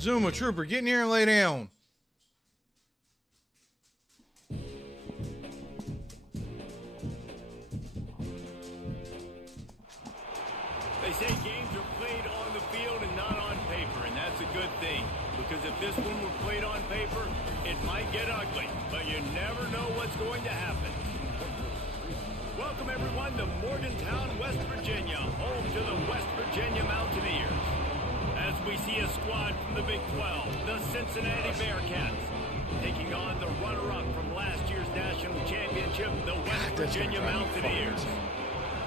Zuma Trooper, get in here and lay down. They say games are played on the field and not on paper, and that's a good thing. Because if this one were played on paper, it might get ugly, but you never know what's going to happen. Welcome, everyone, to Morgantown, West Virginia, home to the West Virginia Mountaineers. As we see a squad from the Big 12, the Cincinnati Bearcats, taking on the runner-up from last year's national championship, the West Virginia Mountaineers.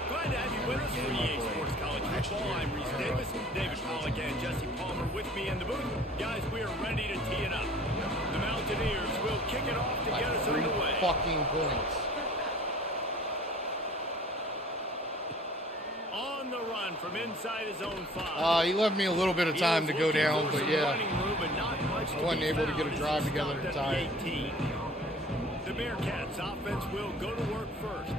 Glad to have you with us for EA Sports College Football. I'm Reese Davis, David Pollack, and Jesse Palmer with me in the booth. Guys, we are ready to tee it up. The Mountaineers will kick it off to get us underway. Fucking points. On the run from inside his own 5. He left me a little bit of time to go down, but yeah. I wasn't able to get a drive together in time. The Bearcats offense will go to work first.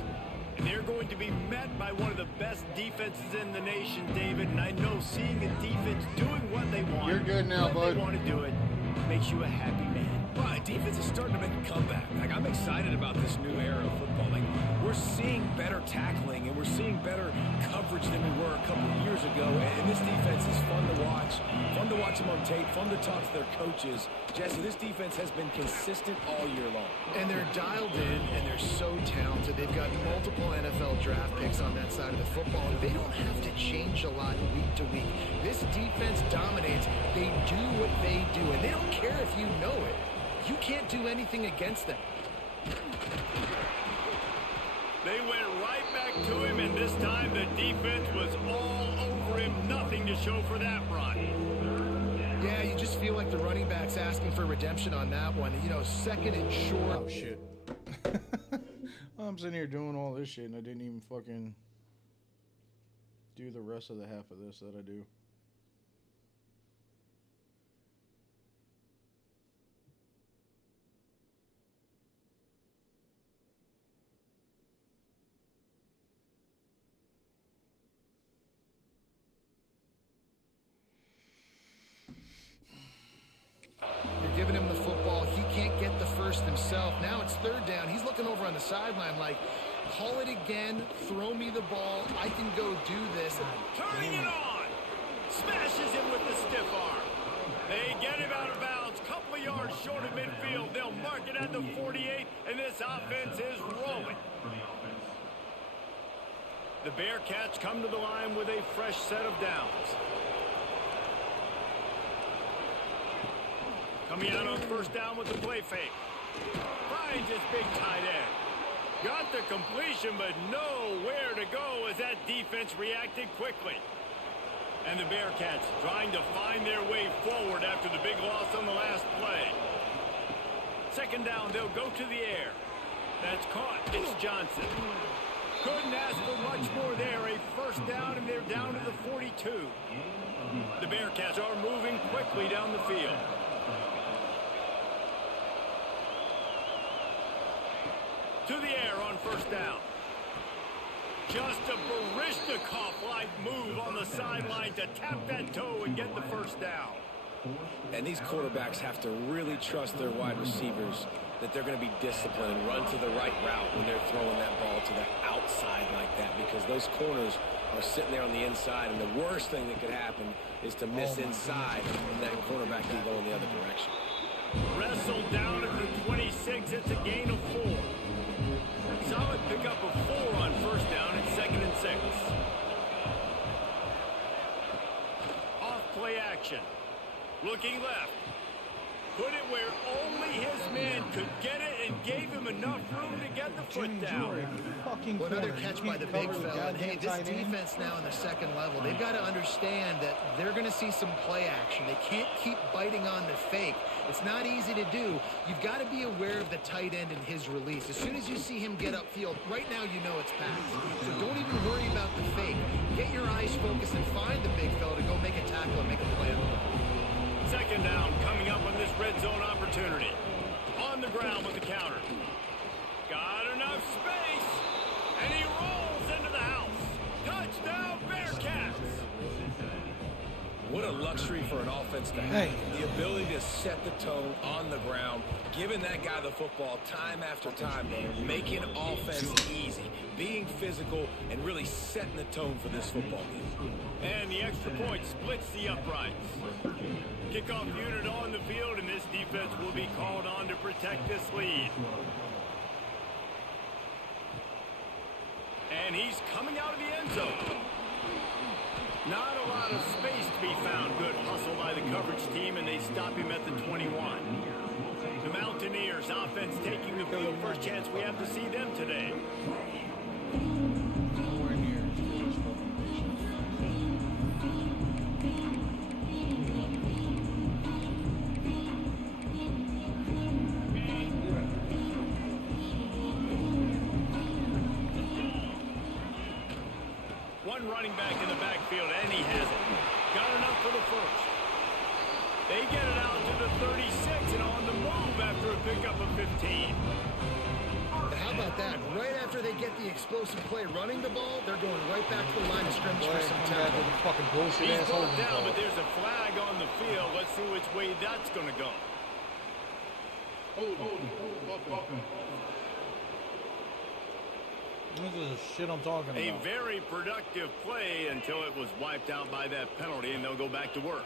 And they're going to be met by one of the best defenses in the nation, David. And I know seeing a defense doing what they want, you're good now, bud. They want to do it, makes you a happy man. Right, defense is starting to make a comeback. Like, I'm excited about this new era of football. Like, we're seeing better tackling and we're seeing better coverage than we were a couple of years ago. And this defense is fun to watch them on tape, fun to talk to their coaches. Jesse, this defense has been consistent all year long. And they're dialed in, and they're so talented. They've got multiple NFL draft picks on that side of the football, and they don't have to change a lot week to week. This defense dominates. They do what they do, and they don't care if you know it. You can't do anything against them. They went right back to him, and this time the defense was all over him. Nothing to show for that run. Yeah, you just feel like the running back's asking for redemption on that one. You know, second and short. Oh, shit. I'm sitting here doing all this shit, and I didn't even fucking do the rest of the half of this that I do. Giving him the football. He can't get the first himself. Now it's third down. He's looking over on the sideline like, call it again, throw me the ball, I can go do this. Turning it on. Smashes him with the stiff arm. They get him out of bounds. Couple of yards short of midfield. They'll mark it at the 48, and this offense is rolling. The Bearcats come to the line with a fresh set of downs. Coming out on first down with the play fake. Finds his big tight end. Got the completion, but nowhere to go as that defense reacted quickly. And the Bearcats trying to find their way forward after the big loss on the last play. Second down, they'll go to the air. That's caught. It's Johnson. Couldn't ask for much more there. A first down, and they're down to the 42. The Bearcats are moving quickly down the field. To the air on first down. Just a Baryshnikov-like move on the sideline to tap that toe and get the first down. And these quarterbacks have to really trust their wide receivers that they're going to be disciplined and run to the right route when they're throwing that ball to the outside like that, because those corners are sitting there on the inside, and the worst thing that could happen is to miss inside and that quarterback can go in the other direction. Wrestled down at the 26. It's a gain of 4. Solid pickup of 4 on first down at 2nd and 6. Off play action. Looking left. Put it where only his man could get it and gave him enough room to get the foot down. Well, another catch by the big fella. And hey, this defense now in the second level, they've got to understand that they're going to see some play action. They can't keep biting on the fake. It's not easy to do. You've got to be aware of the tight end and his release. As soon as you see him get upfield, right now you know it's pass. So don't even worry about the fake. Get your eyes focused and find the big fella to go make a tackle and make a play on the ball. Second down coming up on this red zone opportunity. On the ground with the counter. Got enough space. And he rolls into the house. Touchdown, Bearcats. What a luxury for an offense to have. The ability to set the tone on the ground, giving that guy the football time after time, making offense easy, being physical, and really setting the tone for this football game. And the extra point splits the uprights. Kickoff unit on the field, and this defense will be called on to protect this lead. And he's coming out of the end zone. Not a lot of space to be found. Good hustle by the coverage team, and they stop him at the 21. The Mountaineers offense taking the field. First chance we have to see them today. Nowhere near as good as fucking patient. One running back in the backfield, and he has it. Got enough for the first. They get it out to the 36 and on the move after a pickup of 15. How about that? Right after they get the explosive play running the ball, they're going right back to the line of scrimmage for some time. Fucking bullshit He's ass brought holding down, call. but there's a flag on the field. Let's see which way that's going to go. Fuck him. This is the shit I'm talking about. A very productive play until it was wiped out by that penalty, and they'll go back to work.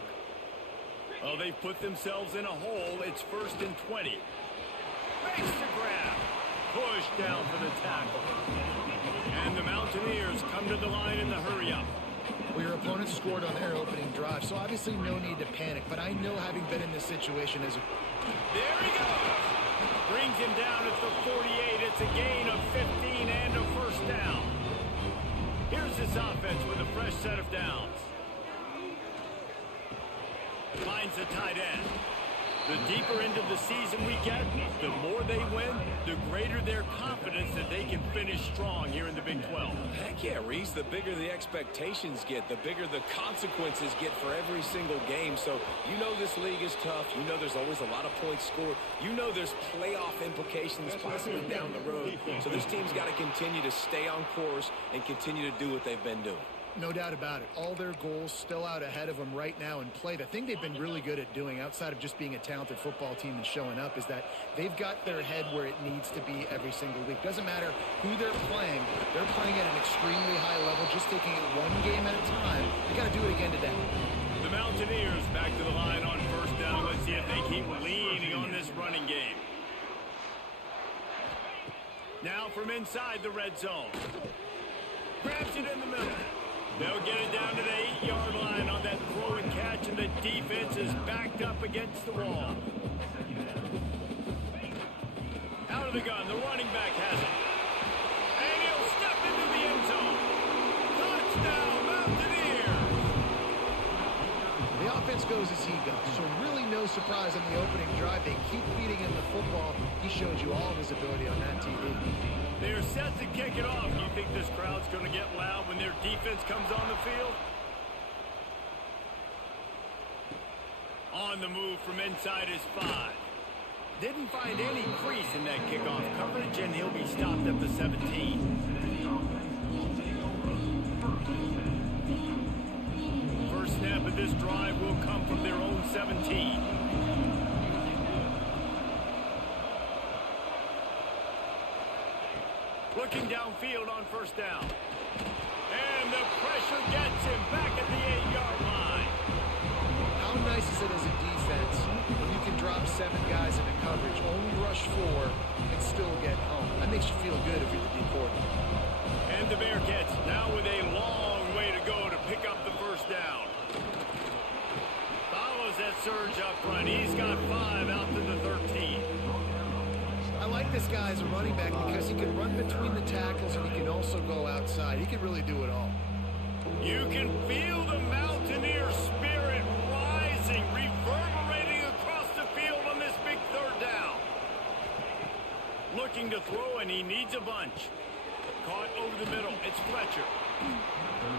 Oh, they put themselves in a hole. It's 1st and 20. Makes the grab. Push down for the tackle. And the Mountaineers come to the line in the hurry-up. Well, your opponent scored on their opening drive, so obviously no need to panic. But I know, having been in this situation as a... There he goes. Brings him down at the 48. It's a gain of 15 and a first down. Here's this offense with a fresh set of downs. Finds a tight end. The deeper into the season we get, the more they win, the greater their confidence that they can finish strong here in the Big 12. Heck yeah, Reese. The bigger the expectations get, the bigger the consequences get for every single game. So you know this league is tough. You know there's always a lot of points scored. You know there's playoff implications possibly down the road. So this team's got to continue to stay on course and continue to do what they've been doing. No doubt about it. All their goals still out ahead of them right now in play. The thing they've been really good at doing, outside of just being a talented football team and showing up, is that they've got their head where it needs to be every single week. Doesn't matter who they're playing at an extremely high level, just taking it one game at a time. They got to do it again today. The Mountaineers back to the line on first down. Let's see if they keep leaning on this running game. Now from inside the red zone. Grabs it in the middle. They'll get it down to the 8-yard line on that throw and catch, and the defense is backed up against the wall. Out of the gun, the running back has it. And he'll step into the end zone. Touchdown, Mountaineers! The offense goes as he goes, so really no surprise on the opening drive. They keep feeding him the football. He showed you all of his ability on that TV. They're set to kick it off. You think this crowd's going to get loud when their defense comes on the field? On the move from inside his 5. Didn't find any crease in that kickoff coverage, and he'll be stopped at the 17. First snap of this drive will come from their own 17. Looking downfield on first down. And the pressure gets him back at the 8-yard line. How nice is it as a defense when you can drop 7 guys into coverage, only rush 4, and still get home? That makes you feel good if you're the D coordinator. And the Bearcats now with a long way to go to pick up the first down. Follows that surge up front. He's got 5 out to the 13. I like this guy as a running back because he can run between the tackles and he can also go outside. He can really do it all. You can feel the Mountaineer spirit rising, reverberating across the field on this big third down. Looking to throw, and he needs a bunch. Caught over the middle. It's Fletcher.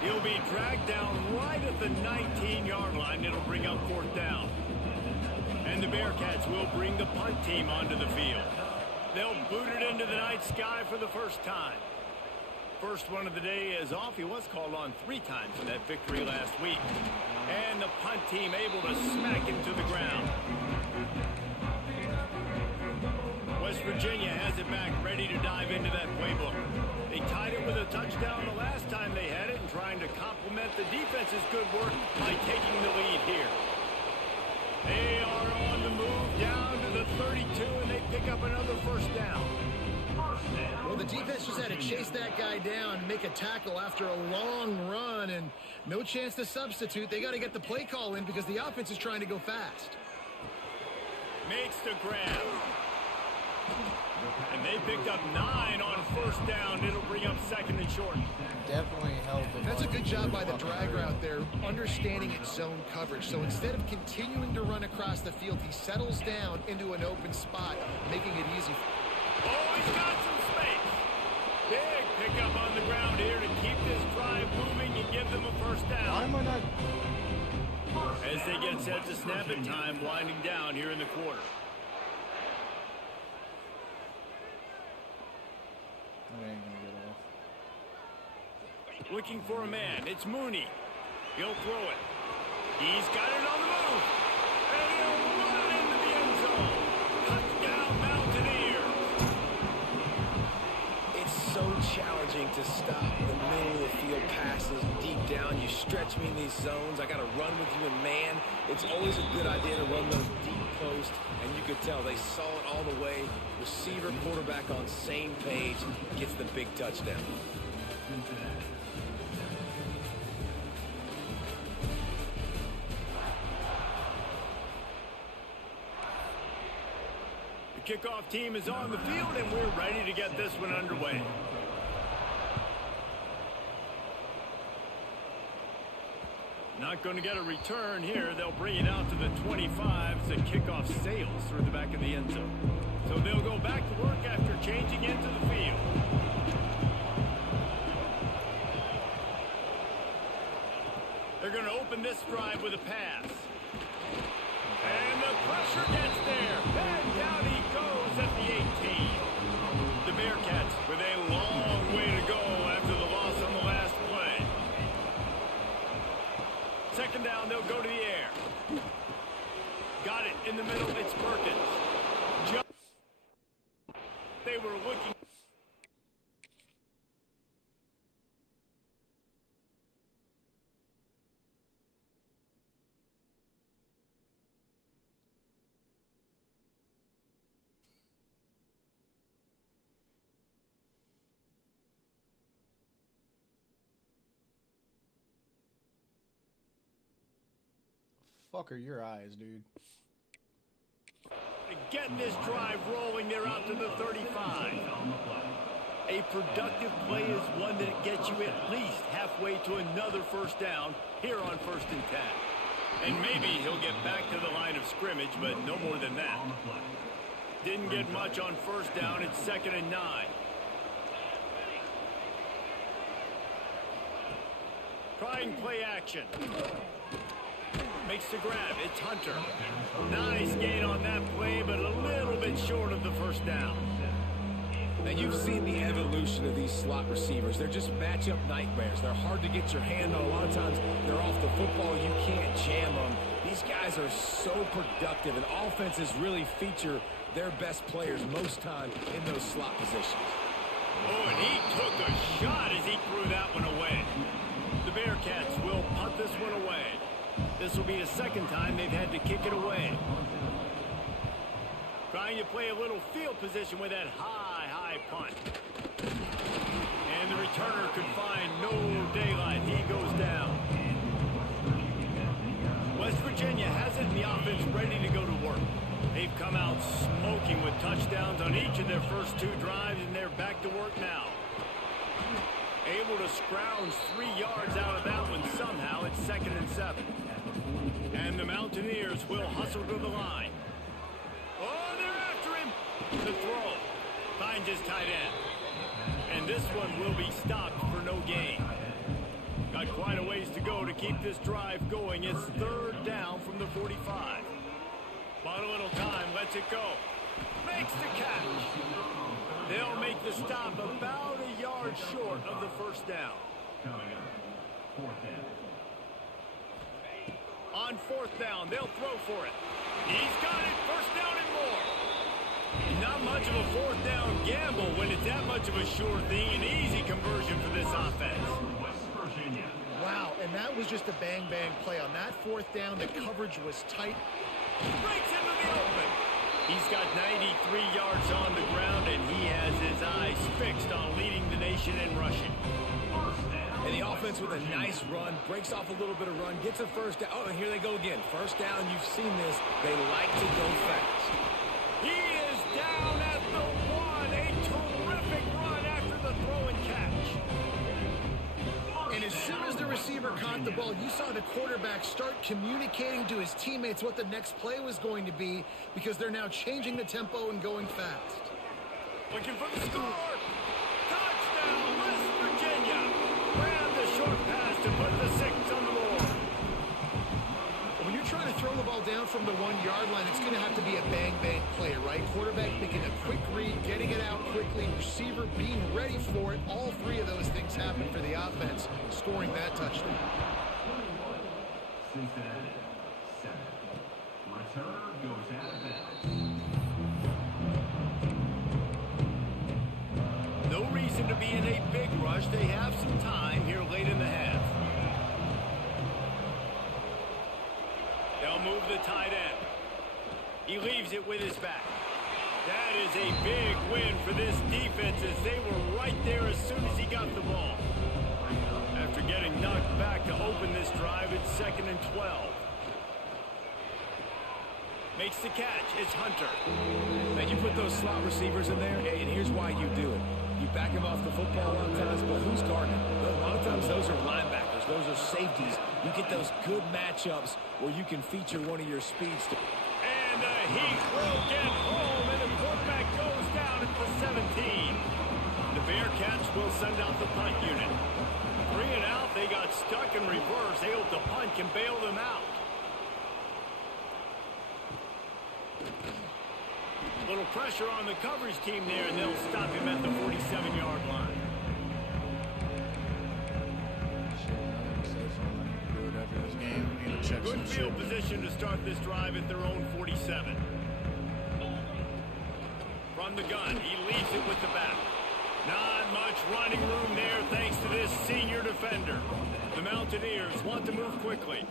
He'll be dragged down right at the 19-yard line. It'll bring up fourth down. And the Bearcats will bring the punt team onto the field. They'll boot it into the night sky for the first time. First one of the day is off. He was called on 3 times in that victory last week. And the punt team able to smack him to the ground. West Virginia has it back, ready to dive into that playbook. They tied it with a touchdown the last time they had it, and trying to complement the defense's good work by taking the lead here. They are on the move down to the 32, and they pick up another first down. Well, the defense just had to chase that guy down and make a tackle after a long run, and no chance to substitute. They got to get the play call in because the offense is trying to go fast. Makes the grab. And they picked up 9 on first down. It'll bring up second and short. Definitely helped. That's a good job by the dragger out there, understanding its zone coverage. So instead of continuing to run across the field, he settles down into an open spot, making it easy. Oh, he's got some space. Big pickup on the ground here to keep this drive moving and give them a first down. Why am I not? As they get set to snap it, time winding down here in the quarter. I ain't gonna get off. Looking for a man. It's Mooney. He'll throw it. He's got it on the move. And he'll run it into the end zone. Touchdown, Mountaineers. It's so challenging to stop the middle of the field passes deep down. You stretch me in these zones. I got to run with you in man. It's always a good idea to run those deep posts, and you could tell they saw it all the way. Receiver, quarterback on same page, gets the big touchdown. The kickoff team is on the field, and we're ready to get this one underway. Not going to get a return here. They'll bring it out to the 25. The kickoff sails through the back of the end zone. So they'll go back to work after changing into the field. They're going to open this drive with a pass. And the pressure gets there. And down he goes at the 18. The Bearcats with a long way to go after the loss on the last play. Second down, they'll go to the air. Got it in the middle. It's Perkins. They were looking. Fuck are your eyes, dude. Get this drive rolling. They're out to the 35. A productive play is one that gets you at least halfway to another first down here on 1st and 10. And maybe he'll get back to the line of scrimmage, but no more than that. Didn't get much on first down. It's 2nd and 9. Trying play action. Makes the grab. It's Hunter. Nice gain on that play, but a little bit short of the first down. Now, you've seen the evolution of these slot receivers. They're just matchup nightmares. They're hard to get your hand on. A lot of times, they're off the football. You can't jam them. These guys are so productive, and offenses really feature their best players most time in those slot positions. Oh, and he took a shot as he threw that one away. The Bearcats will punt this one away. This will be the second time they've had to kick it away. Trying to play a little field position with that high punt. And the returner could find no daylight. He goes down. West Virginia has it, and the offense ready to go to work. They've come out smoking with touchdowns on each of their first 2 drives, and they're back to work now. Able to scrounge 3 yards out of that one somehow. It's 2nd and 7. And the Mountaineers will hustle to the line. Oh, they're after him. The throw finds his tight end. And this one will be stopped for no gain. Got quite a ways to go to keep this drive going. It's 3rd down from the 45. Bought a little time, lets it go. Makes the catch. They'll make the stop about a yard short of the first down. Coming up, fourth down. On fourth down, they'll throw for it. He's got it. First down and more. Not much of a fourth down gamble when it's that much of a sure thing. An easy conversion for this offense. West Virginia. Wow, and that was just a bang-bang play. On that fourth down, the coverage was tight. Breaks into the open. He's got 93 yards on the ground, and he has his eyes fixed on leading the nation in rushing. And the offense with a nice run, breaks off a little bit of run, gets a first down. Oh, and here they go again. First down, you've seen this. They like to go fast. He is down at the one. A terrific run after the throw and catch. And as soon as the receiver caught the ball, you saw the quarterback start communicating to his teammates what the next play was going to be because they're now changing the tempo and going fast. Looking for the score. Touchdown, West Virginia. Grab the short pass to put the 6 on the board. When you're trying to throw the ball down from the 1-yard line, it's going to have to be a bang-bang play, right? Quarterback making a quick read, getting it out quickly, receiver being ready for it. All three of those things happen for the offense, scoring that touchdown. Cincinnati, 7. Returner goes out of bounds. No reason to be in a big rush. They have some time here late in the half. They'll move the tight end. He leaves it with his back. That is a big win for this defense as they were right there as soon as he got the ball. After getting knocked back to open this drive, it's 2nd and 12. Makes the catch. It's Hunter. Now, you put those slot receivers in there, and here's why you do it. You back him off the football a lot of times, but who's guarding him? A lot of times those are linebackers. Those are safeties. You get those good matchups where you can feature one of your speeds. And he will get home, and the quarterback goes down at the 17. The Bearcats will send out the punt unit. 3 and out, they got stuck in reverse. Able to punt can bail them out. Little pressure on the coverage team there, and they'll stop him at the 47-yard line. Good field position to start this drive at their own 47. From the gun, he leaves it with the back. Not much running room there thanks to this senior defender. The Mountaineers want to move quickly.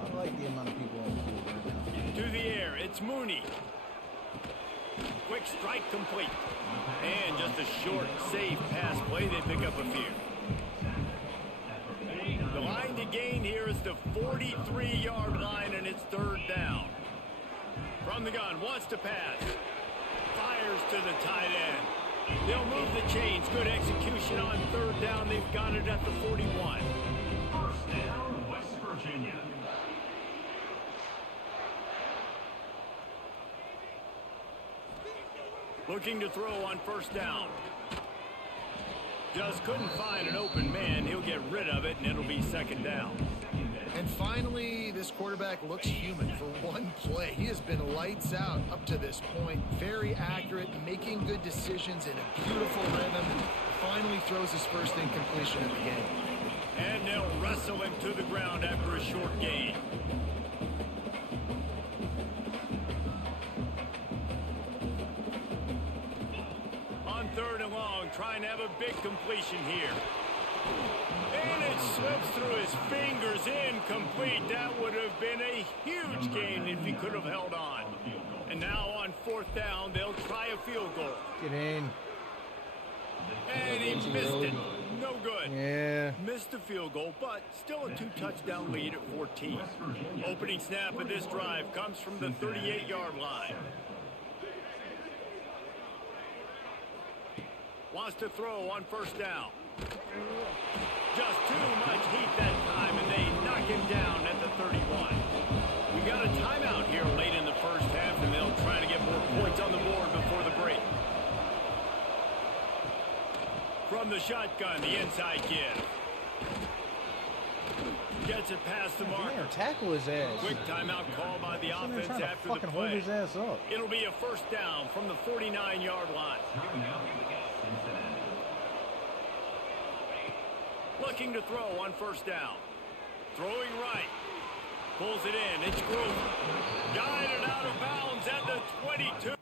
I like the amount of people on the field right now. To the air, it's Mooney. Quick strike complete. And just a short, safe pass play. They pick up a few. The line to gain here is the 43-yard line, and it's 3rd down. From the gun, wants to pass. Fires to the tight end. They'll move the chains. Good execution on 3rd down. They've got it at the 41. First down, West Virginia. Looking to throw on 1st down. Just couldn't find an open man. He'll get rid of it, and it'll be 2nd down. And finally, this quarterback looks human for one play. He has been lights out up to this point. Very accurate, making good decisions in a beautiful rhythm. Finally throws his first incompletion of the game. And they'll wrestle him to the ground after a short gain. On 3rd and long, trying to have a big completion here. And it slips through his fingers, incomplete. That would have been a huge gain if he could have held on. And now on 4th down, they'll try a field goal. Get in. And he missed it. No good. Yeah. Missed the field goal, but still a 2-touchdown lead at 14. Opening snap of this drive comes from the 38-yard line. Wants to throw on 1st down. Just too much heat that time, and they knock him down at the 31. We got a timeout here late in the first half, and they'll try to get more points on the board before the break. From the shotgun, the inside give. Gets it past the marker. Damn, tackle his ass. Quick timeout call by the offense Trying to after the fucking hold play. his ass up. It'll be a first down from the 49-yard line. Looking to throw on first down. Throwing right. Pulls it in. It's Grover. Guided out of bounds at the 22.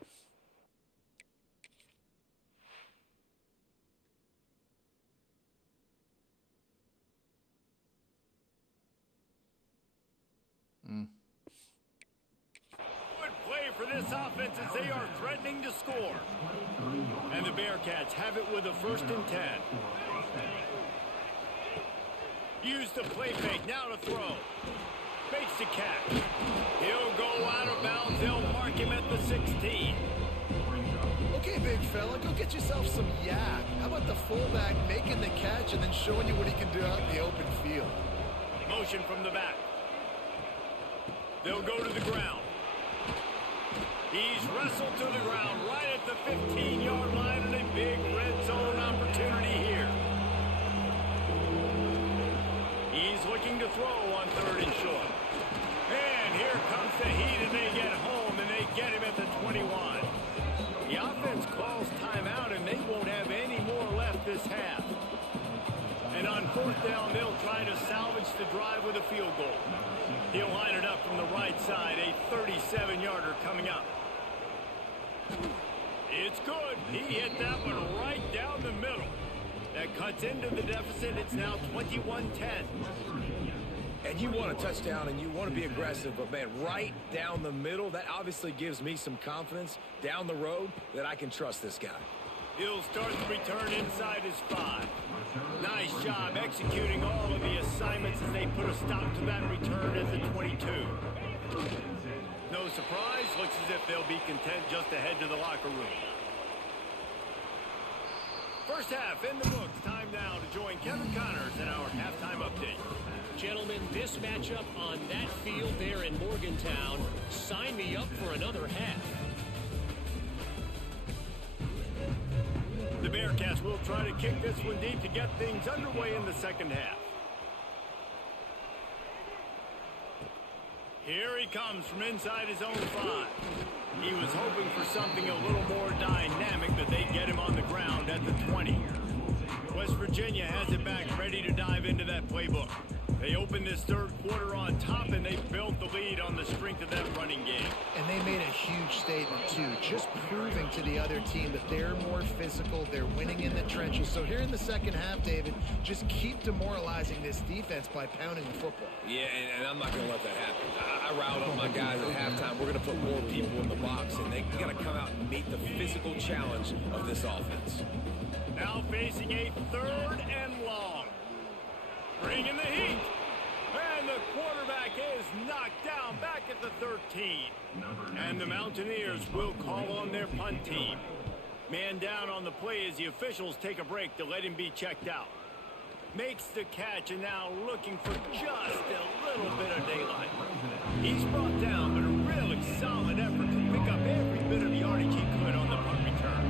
Good play for this offense as they are threatening to score. And the Bearcats have it with a 1st and 10. Use the play fake now to throw. Makes the catch. He'll go out of bounds. They'll mark him at the 16. Okay, big fella, go get yourself some yak. How about the fullback making the catch and then showing you what he can do out in the open field? Motion from the back. They'll go to the ground. He's wrestled to the ground right at the 15-yard line, and a big red zone opportunity here. He's looking to throw on 3rd and short. And here comes the heat, and they get home, and they get him at the 21. The offense calls timeout, and they won't have any more left this half. And on 4th down, they'll try to salvage the drive with a field goal. He'll line it up from the right side, a 37-yarder coming up. It's good. He hit that one right down the middle. That cuts into the deficit. It's now 21-10. And you want a touchdown and you want to be aggressive, but man, right down the middle, that obviously gives me some confidence down the road that I can trust this guy. He'll start the return inside his 5. Nice job executing all of the assignments as they put a stop to that return at the 22. No surprise, looks as if they'll be content just to head to the locker room. First half in the books. Time now to join Kevin Connors in our halftime update. Gentlemen, this matchup on that field there in Morgantown, sign me up for another half. The Bearcats will try to kick this one deep to get things underway in the second half. Here he comes from inside his own 5. He was hoping for something a little more dynamic, but they get him on the ground at the 20. West Virginia has it back, ready to dive into that playbook. They opened this 3rd quarter on top, and they built the lead on the strength of that running game. And they made a huge statement, too, just proving to the other team that they're more physical, they're winning in the trenches. So here in the second half, David, just keep demoralizing this defense by pounding the football. Yeah, and I'm not going to let that happen. I riled up my guys at halftime. We're going to put more people in the box, and they got to come out and meet the physical challenge of this offense. Now facing a 3rd and long. Bringing the heat. And the quarterback is knocked down back at the 13. And the Mountaineers will call on their punt team. Man down on the play as the officials take a break to let him be checked out. Makes the catch and now looking for just a little bit of daylight. He's brought down, but a really solid effort to pick up every bit of yardage he could on the punt return.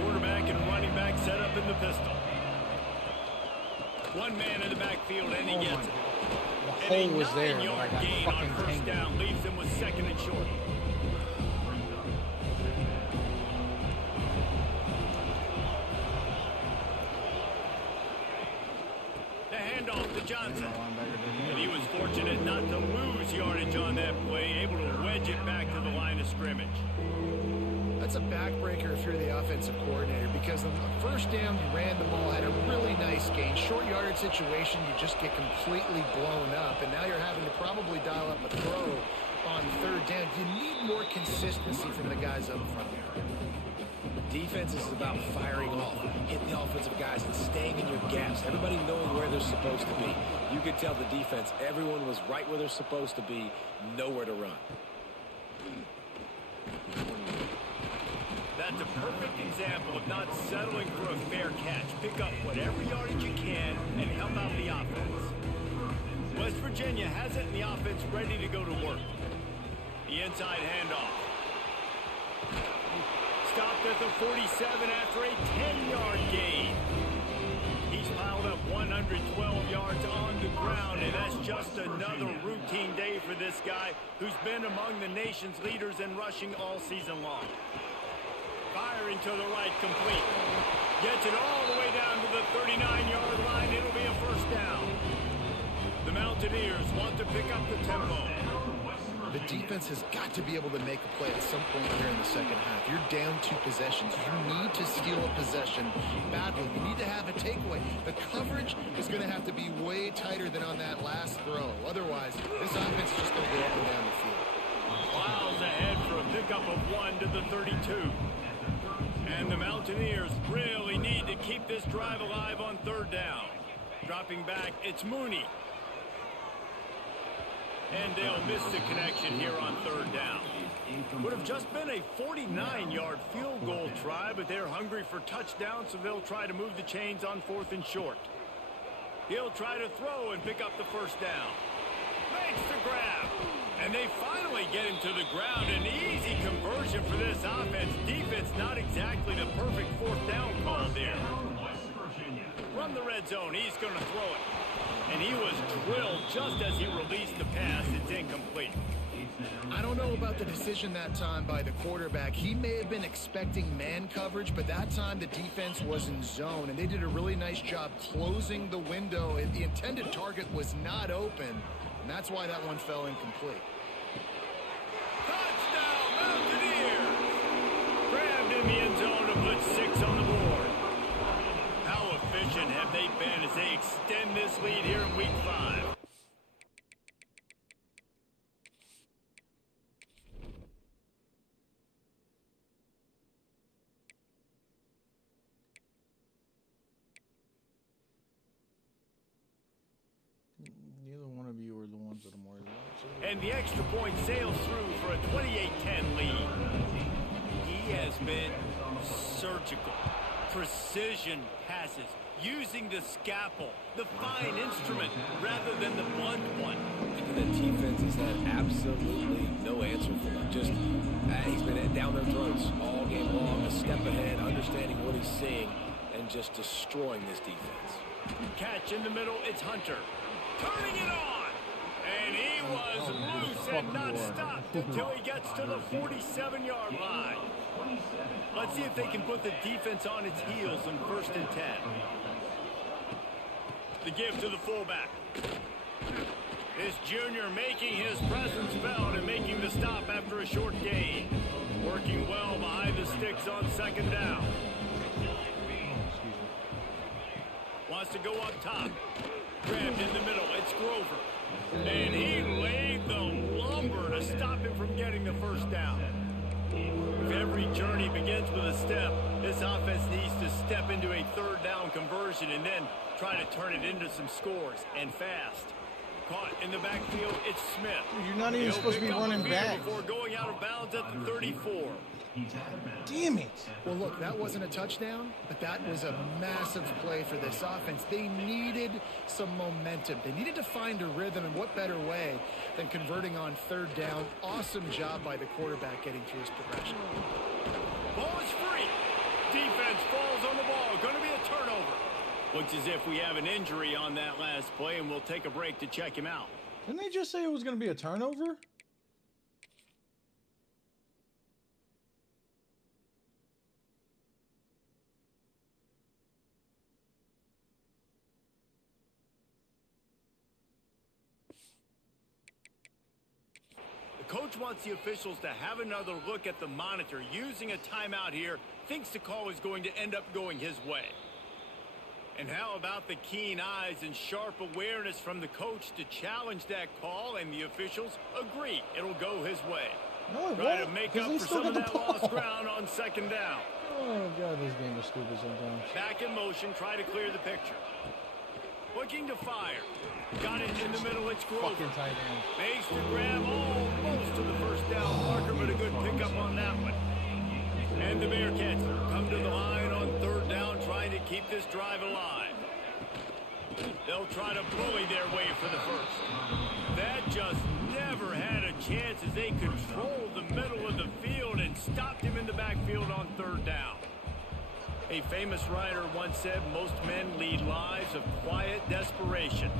Quarterback and running back set up in the pistol. One man in the backfield, and he gets it. The hole was there, but I got Gain on fucking first tangled. down leaves him with 2nd and short. The handoff to Johnson. And he was fortunate not to lose yardage on that play, able to wedge it back to the line of scrimmage. That's a backbreaker if you're the offensive coordinator, because on the first down, you ran the ball, had a really nice gain. Short yardage situation, you just get completely blown up, and now you're having to probably dial up a throw on 3rd down. You need more consistency from the guys up front. Defense is about firing off, hitting the offensive guys and staying in your gaps. Everybody knowing where they're supposed to be. You could tell the defense, everyone was right where they're supposed to be, nowhere to run. That's a perfect example of not settling for a fair catch. Pick up whatever yardage you can and help out the offense. West Virginia has it, and the offense ready to go to work. The inside handoff. Stopped at the 47 after a 10-yard gain. He's piled up 112 yards on the ground. ground, and that's just another routine day for this guy who's been among the nation's leaders in rushing all season long. Firing to the right, complete. Gets it all the way down to the 39-yard line. It'll be a first down. The Mountaineers want to pick up the tempo. The defense has got to be able to make a play at some point here in the second half. You're down 2 possessions. You need to steal a possession badly. You need to have a takeaway. The coverage is going to have to be way tighter than on that last throw. Otherwise, this offense is just going to go up and down the field. Miles ahead for a pickup of 1 to the 32. And the Mountaineers really need to keep this drive alive on third down. Dropping back, it's Mooney. And they'll miss the connection here on third down. Would have just been a 49-yard field goal try, but they're hungry for touchdowns, so they'll try to move the chains on 4th and short. He'll try to throw and pick up the first down. Makes the grab. And they finally get him to the ground. An easy conversion for this offense. Defense not exactly the perfect 4th down call there. From the red zone, he's going to throw it. And he was drilled just as he released the pass. It's incomplete. I don't know about the decision that time by the quarterback. He may have been expecting man coverage, but that time the defense was in zone, and they did a really nice job closing the window. The intended target was not open, and that's why that one fell incomplete. Touchdown, Mountaineers! Grabbed in the end zone to put 6 on the board. How efficient have they been as they extend this lead here in Week 5? Neither one of you are the ones that I'm worried about. And the extra point sails through for a 28-10 lead. He has been surgical. Precision passes, using the scalpel, the fine instrument, rather than the blunt one. And the defense has had absolutely no answer for him. Just, he's been down their throats all game long, a step ahead, understanding what he's seeing, and just destroying this defense. Catch in the middle, it's Hunter. Turning it on! And he was loose and not stopped until he gets to the 47-yard line. Let's see if they can put the defense on its heels on 1st and 10. The give to the fullback. This junior making his presence felt and making the stop after a short gain. Working well behind the sticks on 2nd down. Wants to go up top. Grabbed in the middle, it's Grover. And he laid the lumber to stop him from getting the first down. If every journey begins with a step, this offense needs to step into a 3rd down conversion and then try to turn it into some scores, and fast. Caught in the backfield, it's Smith. You're not even supposed to be running back. Before going out of bounds at the 34. Damn it. Well, look, that wasn't a touchdown, but that was a massive play for this offense. They needed some momentum. They needed to find a rhythm, and what better way than converting on 3rd down. Awesome job by the quarterback getting through his progression. Ball is free. Defense falls on the ball. Going to be a turnover. Looks as if we have an injury on that last play, and we'll take a break to check him out. Didn't they just say it was going to be a turnover? The coach wants the officials to have another look at the monitor. Using a timeout here, thinks the call is going to end up going his way. And how about the keen eyes and sharp awareness from the coach to challenge that call, and the officials agree it'll go his way. No, it Try won't, to make 'cause up they for still some of got that the lost ball. ground on 2nd down. Oh, God, this game is stupid sometimes. Back in motion, try to clear the picture. Looking to fire. Got it in the middle, it's Grover. Fucking tight end. Makes the grab almost to the 1st down marker, but a good pickup on that one. And the Bearcats come to the line on 3rd down, trying to keep this drive alive. They'll try to bully their way for the first. That just never had a chance as they controlled the middle of the field and stopped him in the backfield on 3rd down. A famous writer once said most men lead lives of quiet desperation.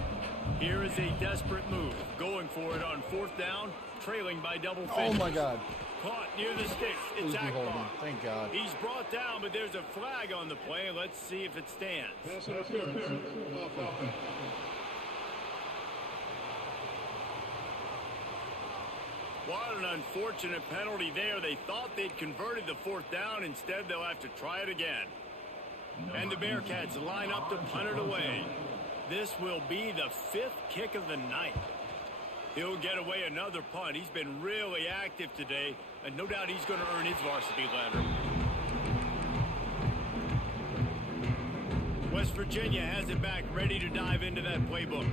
Here is a desperate move. Going for it on 4th down, trailing by double figures. Oh, my God. Caught near the sticks. Please It's be holding. Akbar. Thank God. He's brought down, but there's a flag on the play. Let's see if it stands. What an unfortunate penalty there. They thought they'd converted the 4th down. Instead, they'll have to try it again. And the Bearcats line up to punt it away. This will be the 5th kick of the night. He'll get away another punt. He's been really active today, and no doubt he's going to earn his varsity letter. West Virginia has it back, ready to dive into that playbook.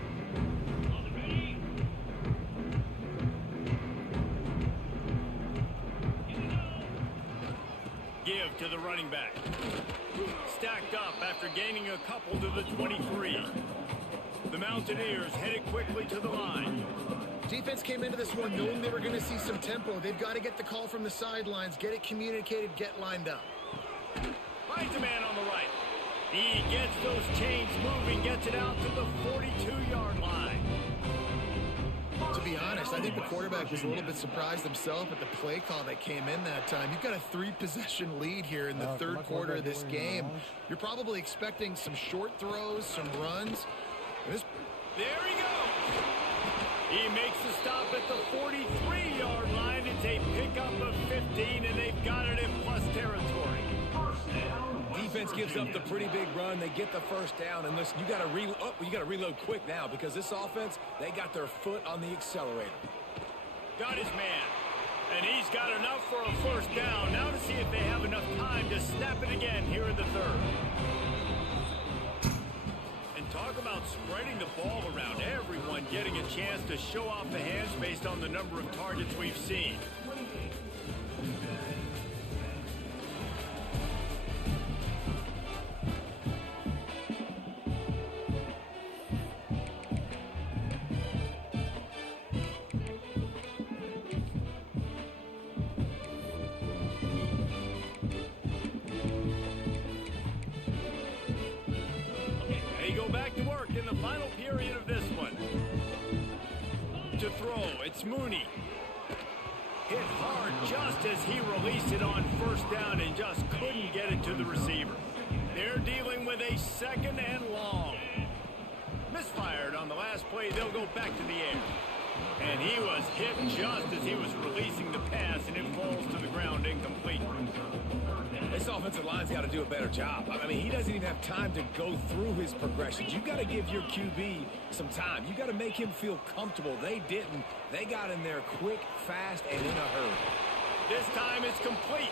Give to the running back. Stacked up after gaining a couple to the 23. The Mountaineers headed quickly to the line. Defense came into this one knowing they were going to see some tempo. They've got to get the call from the sidelines, get it communicated, get lined up. Finds a man on the right. He gets those chains moving, gets it out to the 42-yard line. To be honest, I think the quarterback was a little bit surprised himself at the play call that came in that time. You've got a 3-possession lead here in the third quarter of this game. You're probably expecting some short throws, some runs. There he goes. He makes the stop at the 43-yard line. It's a pickup of 15, and they've got it in plus territory. Defense gives up the pretty big run. They get the 1st down, and listen, you got to reload quick now because this offense, they got their foot on the accelerator. Got his man, and he's got enough for a 1st down. Now to see if they have enough time to snap it again here in the 3rd. And talk about spreading the ball around. Everyone getting a chance to show off the hands based on the number of targets we've seen. It's Mooney. Hit hard just as he released it on 1st down and just couldn't get it to the receiver. They're dealing with a 2nd and long. Misfired on the last play. They'll go back to the air. And he was hit just as he was releasing the pass, and it falls to the ground incomplete. This offensive line's got to do a better job. I mean, he doesn't even have time to go through his progressions. You got to give your QB some time. You got to make him feel comfortable. They didn't. They got in there quick, fast, and in a hurry. This time it's complete.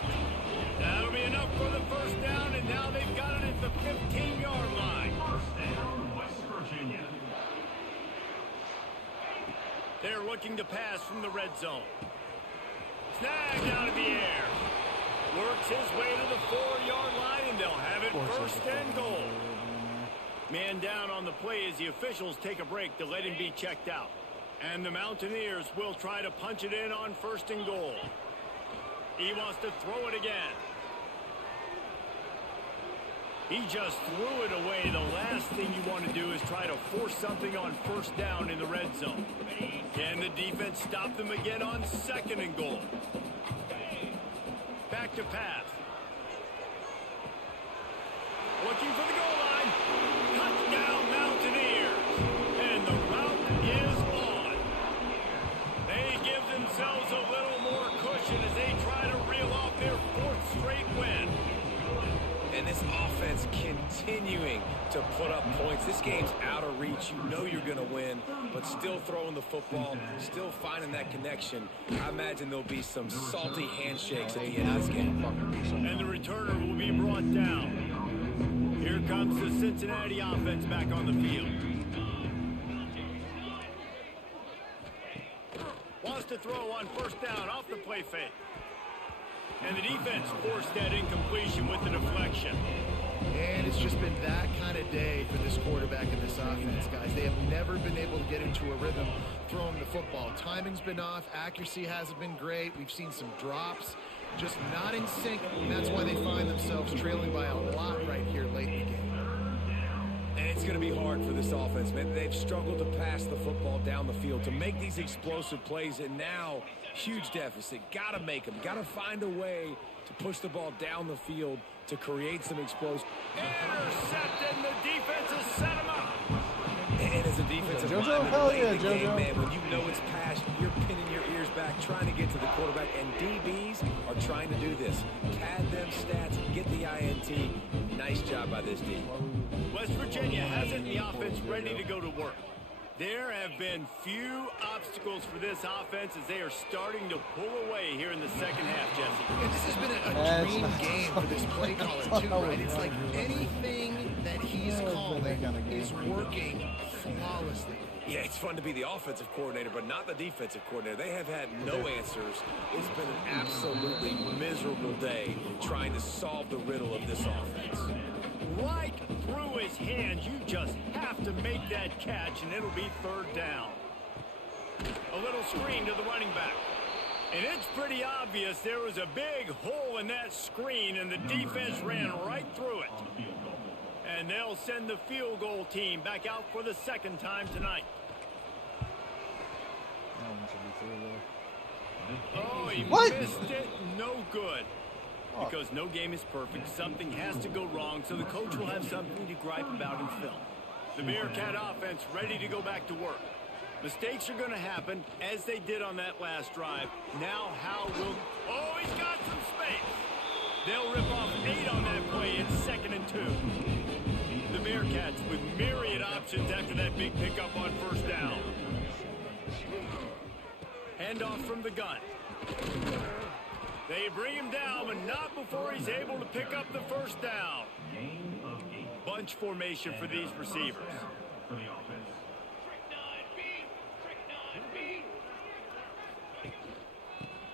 That'll be enough for the 1st down, and now they've got it at the 15-yard line. 1st down, West Virginia. They're looking to pass from the red zone. Snagged out of the air. Works his way to the 4-yard line, and they'll have it 1st and goal. Man down on the play as the officials take a break to let him be checked out. And the Mountaineers will try to punch it in on 1st and goal. He wants to throw it again. He just threw it away. The last thing you want to do is try to force something on 1st down in the red zone. Can the defense stop them again on 2nd and goal? Back to pass. Looking for the goal line. Touchdown Mountaineers. And the route is on. They give themselves a little more cushion as they try to reel off their 4th straight win. And this offense continuing to put up points. This game's out of reach. You know you're going to win, but still throwing the football, still finding that connection. I imagine there'll be some salty handshakes at the end of this game. And the returner will be brought down. Here comes the Cincinnati offense back on the field. Wants to throw on 1st down off the play fake. And the defense forced that incompletion with the deflection. And it's just been that kind of day for this quarterback and this offense, guys. They have never been able to get into a rhythm throwing the football. Timing's been off. Accuracy hasn't been great. We've seen some drops. Just not in sync, and that's why they find themselves trailing by a lot right here late in the game. And it's going to be hard for this offense, man. They've struggled to pass the football down the field, to make these explosive plays, and now huge deficit. Got to make them. Got to find a way to push the ball down the field to create some explosion. Intercepted, and the defense has set him up. And as a defensive lineman, late in the game, man, when you know it's passed, you're pinning your ears back, trying to get to the quarterback, and DBs are trying to do this. Pad them stats, get the INT. Nice job by this D. West Virginia has it in the offense ready to go to work. There have been few obstacles for this offense as they are starting to pull away here in the second half, Jesse. And this has been a dream game for this play caller, too, right? It's like anything that he's calling is working flawlessly. Yeah, it's fun to be the offensive coordinator, but not the defensive coordinator. They have had no answers. It's been an absolutely miserable day trying to solve the riddle of this offense. Right through his hands. You just have to make that catch, and it'll be third down. A little screen to the running back. And it's pretty obvious there was a big hole in that screen, and the defense ran right through it. And they'll send the field goal team back out for the second time tonight. Oh, he missed it. No good. Because no game is perfect, something has to go wrong, so the coach will have something to gripe about in film. The Bearcat offense ready to go back to work. Mistakes are going to happen, as they did on that last drive. Now how will... Oh, he's got some space. They'll rip off 8 on that play. It's 2nd and 2. The Bearcats with myriad options after that big pickup on first down. Handoff from the gun. They bring him down, but not before he's able to pick up the first down. Bunch formation for these receivers.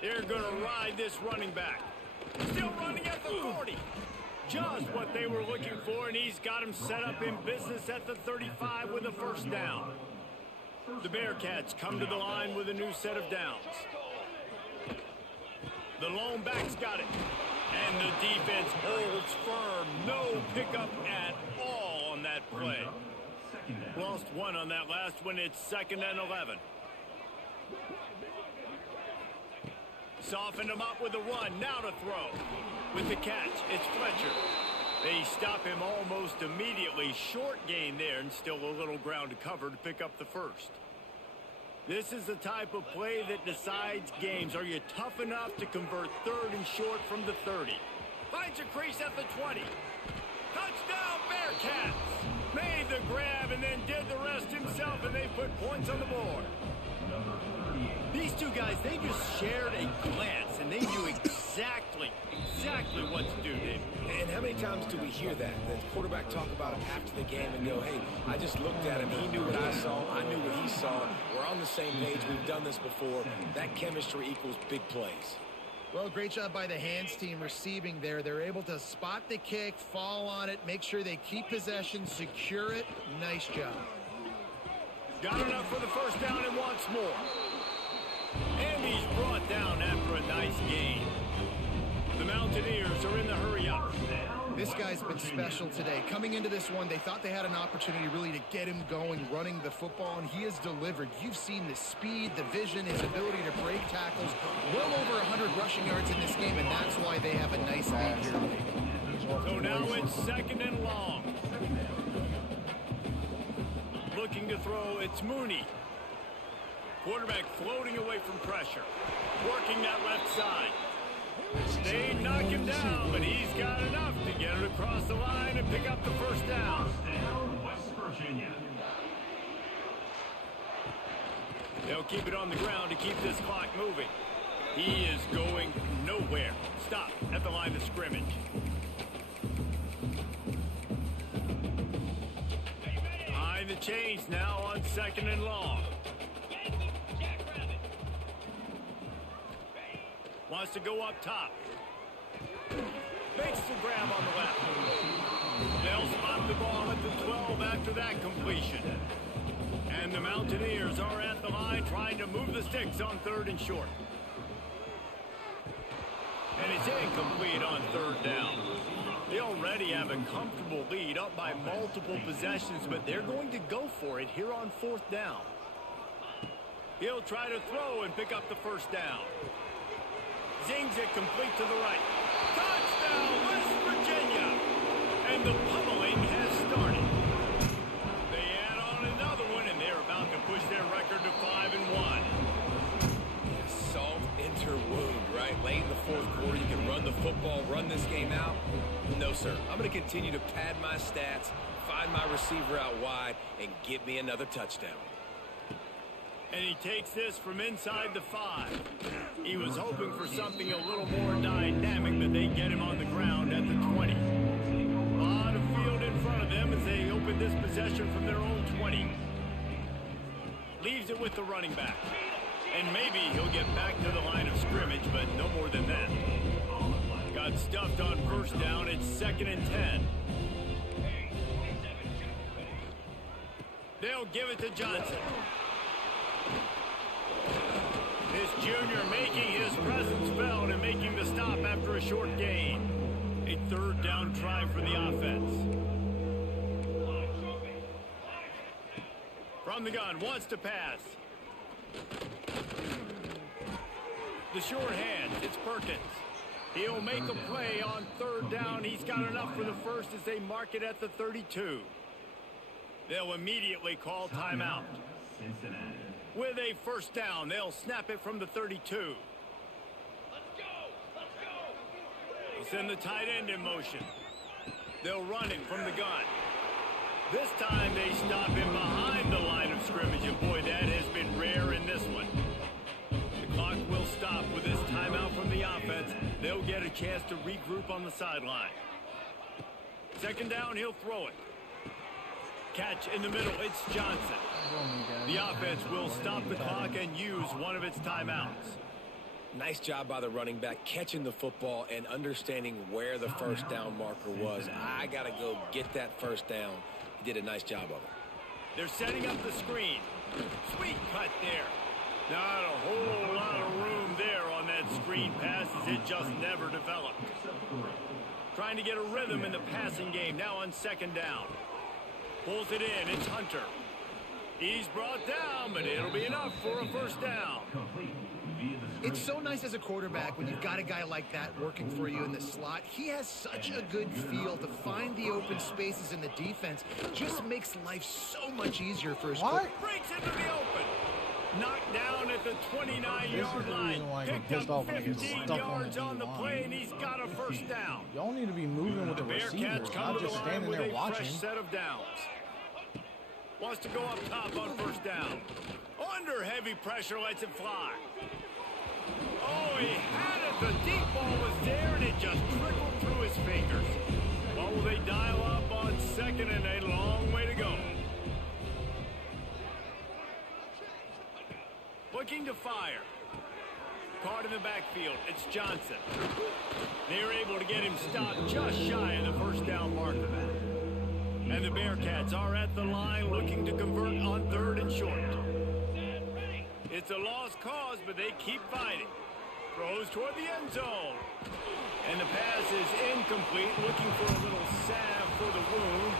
They're going to ride this running back. Still running at the 40. Just what they were looking for, and he's got him set up in business at the 35 with a first down. The Bearcats come to the line with a new set of downs. The lone back's got it. And the defense holds firm. No pickup at all on that play. Lost 1 on that last one. It's 2nd and 11. Softened him up with a run. Now to throw. With the catch, it's Fletcher. They stop him almost immediately. Short gain there, and still a little ground to cover to pick up the first. This is the type of play that decides games. Are you tough enough to convert 3rd and short from the 30? Finds a crease at the 20. Touchdown, Bearcats! Made the grab and then did the rest himself, and they put points on the board. These two guys, they just shared a glance, and they knew exactly what to do, Dave. And how many times do we hear that? The quarterback talk about it after the game and go, hey, I just looked at him. He knew what I saw. I knew what he saw. We're on the same page. We've done this before. That chemistry equals big plays. Well, great job by the hands team receiving there. They're able to spot the kick, fall on it, make sure they keep possession, secure it. Nice job. Got enough for the first down and wants more. And he's brought down after a nice gain. The Mountaineers are in the hurry-up. This guy's been special today. Coming into this one, they thought they had an opportunity really to get him going, running the football, and he has delivered. You've seen the speed, the vision, his ability to break tackles. Well over 100 rushing yards in this game, and that's why they have a nice lead here today. So now it's 2nd and long. Looking to throw, it's Mooney. Quarterback floating away from pressure. Working that left side. They knock him down, but he's got enough to get it across the line and pick up the first down. West Virginia. They'll keep it on the ground to keep this clock moving. He is going nowhere. Stop at the line of scrimmage. Behind the chains now on 2nd and long. Wants to go up top. Makes the grab on the left. They'll spot the ball at the 12 after that completion. And the Mountaineers are at the line trying to move the sticks on 3rd and short. And it's incomplete on 3rd down. They already have a comfortable lead up by multiple possessions, but they're going to go for it here on 4th down. He'll try to throw and pick up the first down. Zings it complete to the right. Touchdown, West Virginia! And the pummeling has started. They add on another one, and they're about to push their record to 5-1. Salt enter wound, right? Late in the 4th quarter, you can run the football, run this game out. No, sir. I'm going to continue to pad my stats, find my receiver out wide, and get me another touchdown. And he takes this from inside the 5. He was hoping for something a little more dynamic, but they get him on the ground at the 20. A lot of field in front of them as they open this possession from their own 20. Leaves it with the running back. And maybe he'll get back to the line of scrimmage, but no more than that. Got stuffed on 1st down. It's 2nd and 10. They'll give it to Johnson. This junior making his presence felt and making the stop after a short gain. A 3rd down try for the offense. From the gun, wants to pass. The short hand, it's Perkins. He'll make a play on 3rd down. He's got enough for the first as they mark it at the 32. They'll immediately call timeout. Cincinnati. With a 1st down, they'll snap it from the 32. Let's go! They'll send the tight end in motion. They'll run it from the gun. This time they stop him behind the line of scrimmage, and boy, that has been rare in this one. The clock will stop with this timeout from the offense. They'll get a chance to regroup on the sideline. 2nd down, he'll throw it. Catch in the middle, it's Johnson. The offense will stop the clock and use one of its timeouts. Nice job by the running back catching the football and understanding where the 1st down marker was. I got to go get that 1st down. He did a nice job of it. They're setting up the screen. Sweet cut there. Not a whole lot of room there on that screen pass as it just never developed. Trying to get a rhythm in the passing game now on 2nd down. Pulls it in, it's Hunter. He's brought down, but it'll be enough for a 1st down. It's so nice as a quarterback when you've got a guy like that working for you in the slot. He has such a good feel to find the open spaces in the defense. Just makes life so much easier for his quarterback. Breaks into the open. Knocked down at the 29-yard line. Picked up 15 yards on the play, and he's got a 1st down. Y'all need to be moving with the receivers, not just standing there watching. Fresh set of downs. Wants to go up top on 1st down. Under heavy pressure, lets it fly. Oh, he had it. The deep ball was there, and it just trickled through his fingers. What will they dial up on 2nd and a long way to go? Looking to fire. Caught in the backfield. It's Johnson. They're able to get him stopped just shy of the 1st down marker. And the Bearcats are at the line looking to convert on 3rd and short. It's a lost cause, but they keep fighting. Throws toward the end zone. And the pass is incomplete, looking for a little salve for the wound.